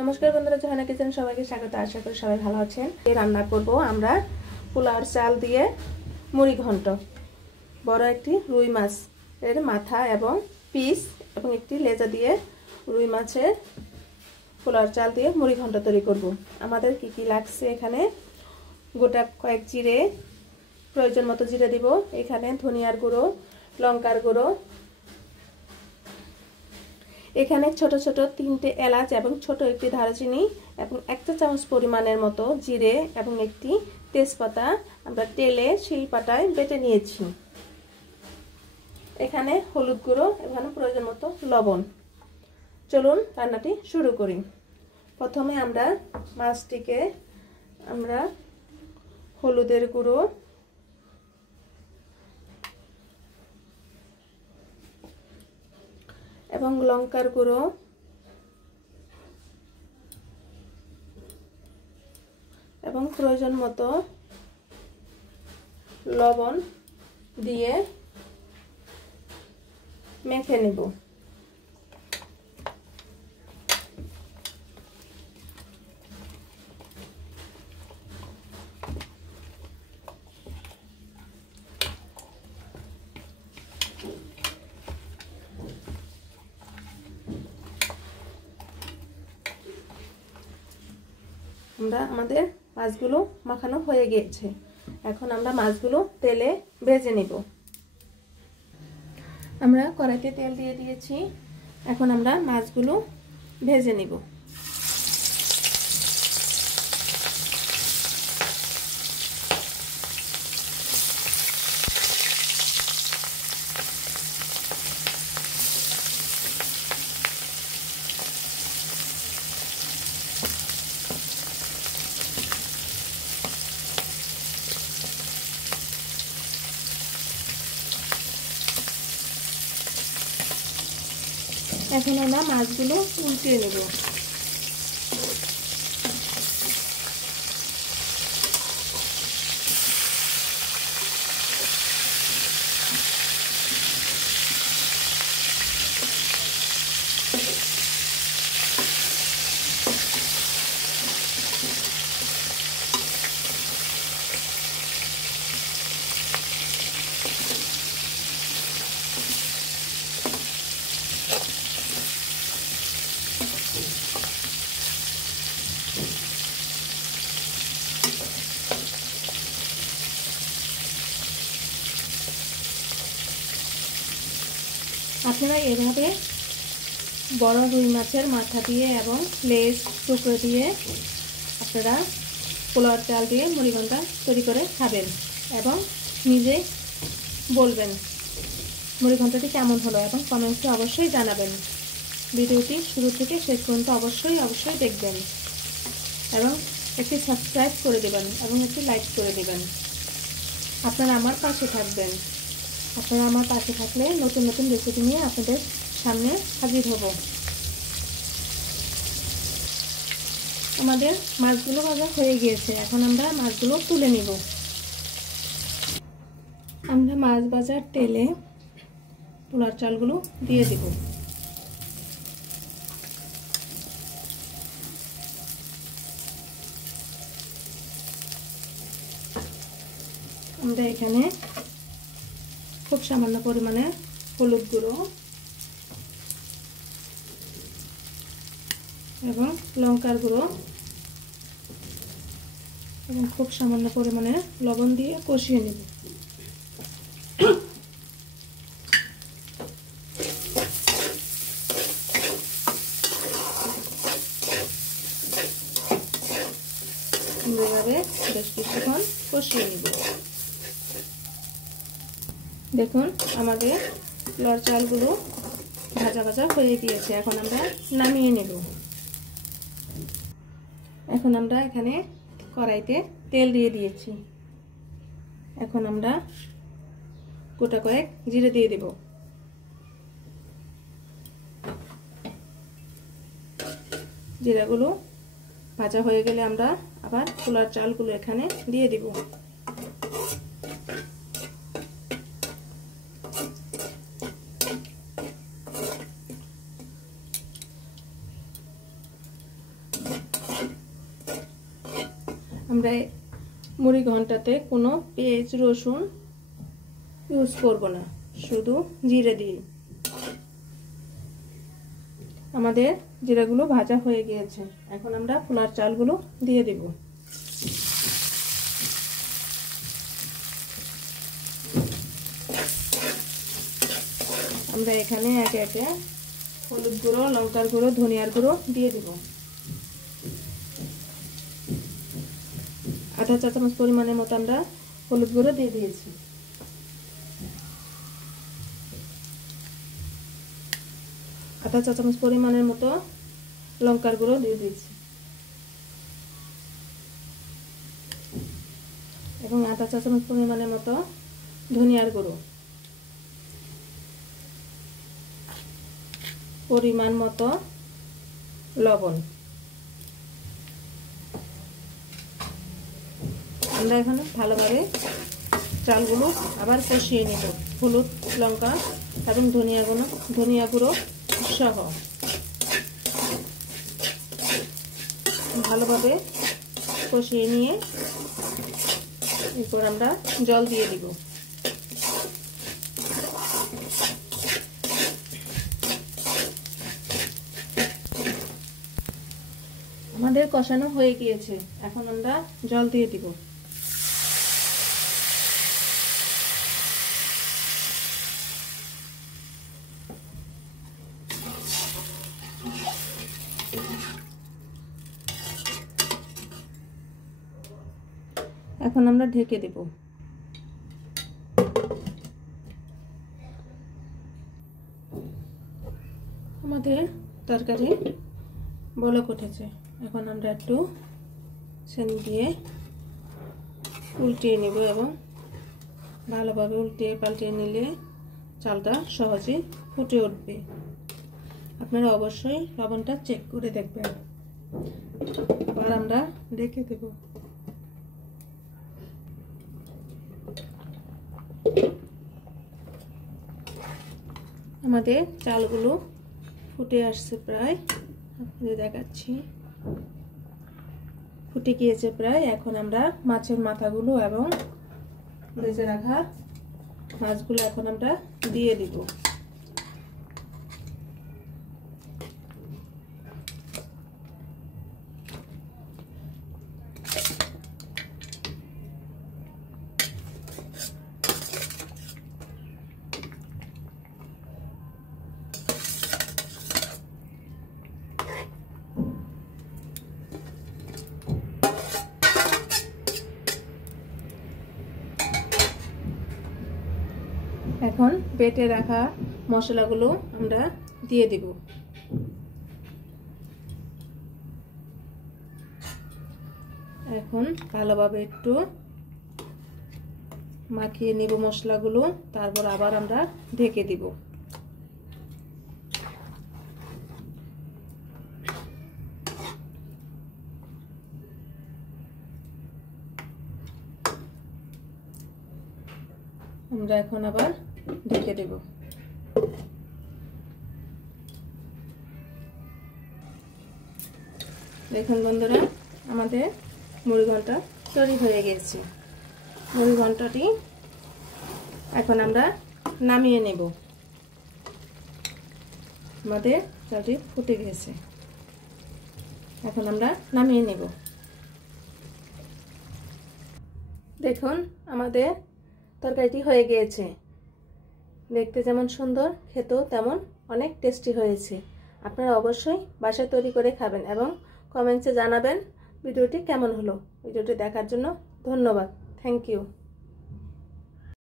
नमस्कार बंधुरा जोहाना किचेन सबाइके स्वागत। आशा करी सबाई भालो आछेन। এই রান্না করব আমরা পোলাওর চাল দিয়ে মুড়ি ঘন্ট। বড় একটি রুই মাছ এর মাথা এবং পিস এবং একটি লেজা দিয়ে রুই মাছের পোলাওর চাল দিয়ে মুড়ি ঘন্ট তৈরি করব। আমাদের কি কি লাগছে এখানে গোটা কয়েক জিরে প্রয়োজন মতো জিরে দিব, এখানে ধনিয়ার গুঁড়ো, লঙ্কার গুঁড়ো, এখানে ছোট ছোট তিনটে এলাচ এবং ছোট একটি দারচিনি এবং 1 চা চামচ পরিমাণের মতো জিরে এবং একটি তেজপাতা আমরা তেলে শিলপাটায় বেটে নিয়েছি। এখানে হলুদ গুঁড়ো, এখানে প্রয়োজন মতো লবণ। চলুন রান্নাটি শুরু করি। প্রথমে আমরা মাছটিকে হলুদের গুঁড়ো, এবং লঙ্কার গুঁড়ো এবং প্রয়োজন মতো লবণ দিয়ে মেখে নেব। আমাদের মাছগুলো মাখানো হয়ে গিয়েছে। এখন আমরা মাছগুলো তেলে ভেজে নেব। আমরা কড়াইতে তেল দিয়ে দিয়েছি। এখন আমরা মাছগুলো ভেজে নেব। এখন আমরা মাছগুলো উল্টিয়ে নেব। আপনারা এভাবে বড় রুই মাছের মাথা দিয়ে এবং লেজ টুকরো দিয়ে আপনারা পোলাওর চাল দিয়ে মুড়ি ঘন্ট তৈরি করে খাবেন এবং নিজে বলবেন মুড়ি ঘন্টটি কেমন হলো এবং কমেন্টসে অবশ্যই জানাবেন। ভিডিওটি শুরু থেকে শেষ পর্যন্ত অবশ্যই দেখবেন এবং একটি সাবস্ক্রাইব করে দেবেন এবং একটি লাইক করে দেবেন। আপনারা আমার পাশে থাকবেন। আপনারা আমার পাশে থাকলে নতুন নতুন রেসিপি নিয়ে আপনাদের সামনে হাজির হব। আমাদের মাছগুলো ভাজা হয়ে গিয়েছে। এখন আমরা মাছগুলো তুলে নিব। আমরা মাছ ভাজার তেলে পোলাওর চালগুলো দিয়ে দেব। আমরা এখানে খুব সামান্য পরিমাণে হলুদ গুঁড়ো এবং লঙ্কার গুঁড়ো এবং খুব সামান্য পরিমাণে লবণ দিয়ে কষিয়ে নেব। এভাবে বেশ কিছুক্ষণ কষিয়ে নেব। দেখুন আমাদের পোলাওর চালগুলো ভাজা ভাজা হয়ে গিয়েছে। এখন আমরা নামিয়ে নেব। এখন আমরা এখানে কড়াইতে তেল দিয়ে দিয়েছি। এখন আমরা গোটা কয়েক জিরে দিয়ে দেব। জিরাগুলো ভাজা হয়ে গেলে আমরা আবার পোলাওর চালগুলো এখানে দিয়ে দেব। আমরা মুড়ি ঘন্টাতে কোনো পেঁয়াজ রসুন ইউজ করব না, শুধু জিরে দিয়ে। আমাদের জিরাগুলো ভাজা হয়ে গিয়েছে, এখন আমরা পোলার চালগুলো দিয়ে দেব। আমরা এখানে একে একে হলুদ গুঁড়ো, লঙ্কার গুঁড়ো, ধনিয়ার গুঁড়ো দিয়ে দেব। আধা চা চামচ পরিমাণের মতো আমরা হলুদ গুঁড়ো দিয়ে দিয়েছি। আধা চা চামচ পরিমাণের মতো লঙ্কার গুঁড়ো দিয়ে দিয়েছি এবং আধা চা চামচ পরিমাণের মতো ধনিয়ার গুঁড়ো, পরিমাণ মতো লবণ। আমরা এখানে ভালোভাবে চালগুলো আবার কষিয়ে নেব, হলুদ, লঙ্কা এবং ধনিয়া গুঁড়ো সহ ভালোভাবে কষিয়ে নিয়ে এরপর আমরা জল দিয়ে দিব। আমাদের কষানো হয়ে গিয়েছে, এখন আমরা জল দিয়ে দিব। এখন আমরা ঢেকে দেব। আমাদের তরকারি বলক উঠেছে, এখন আমরা একটু ছেনি দিয়ে উল্টিয়ে নেব এবং ভালোভাবে উল্টিয়ে পাল্টিয়ে নিলে চালটা সহজে ফুটে উঠবে। আপনারা অবশ্যই লবণটা চেক করে দেখবেন। আবার আমরা ঢেকে দেব। আমাদের চালগুলো ফুটে আসছে প্রায়, আপনাদের দেখাচ্ছি, ফুটে গিয়েছে প্রায়। এখন আমরা মাছের মাথাগুলো এবং ভেজে রাখা মাছগুলো এখন আমরা দিয়ে দিব। এখন বেটে রাখা মশলাগুলো আমরা দিয়ে দেব। এখন ভালোভাবে একটু মাখিয়ে নেব মশলাগুলো, তারপর আবার আমরা ঢেকে দিব। আমরা এখন আবার ঢেকে দেব। দেখুন বন্ধুরা, আমাদের মুড়ি ঘন্ট তৈরি হয়ে গেছে। মুড়ি ঘন্টটি এখন আমরা নামিয়ে নেব। আমাদের চালটি ফুটে গেছে, এখন আমরা নামিয়ে নেব। দেখুন আমাদের তরকারিটি হয়ে গিয়েছে, দেখতে যেমন সুন্দর, খেতেও তেমন অনেক টেস্টি হয়েছে। আপনারা অবশ্যই বাসায় তৈরি করে খাবেন এবং কমেন্টসে জানাবেন ভিডিওটি কেমন হলো। ভিডিওটি দেখার জন্য ধন্যবাদ। Thank you.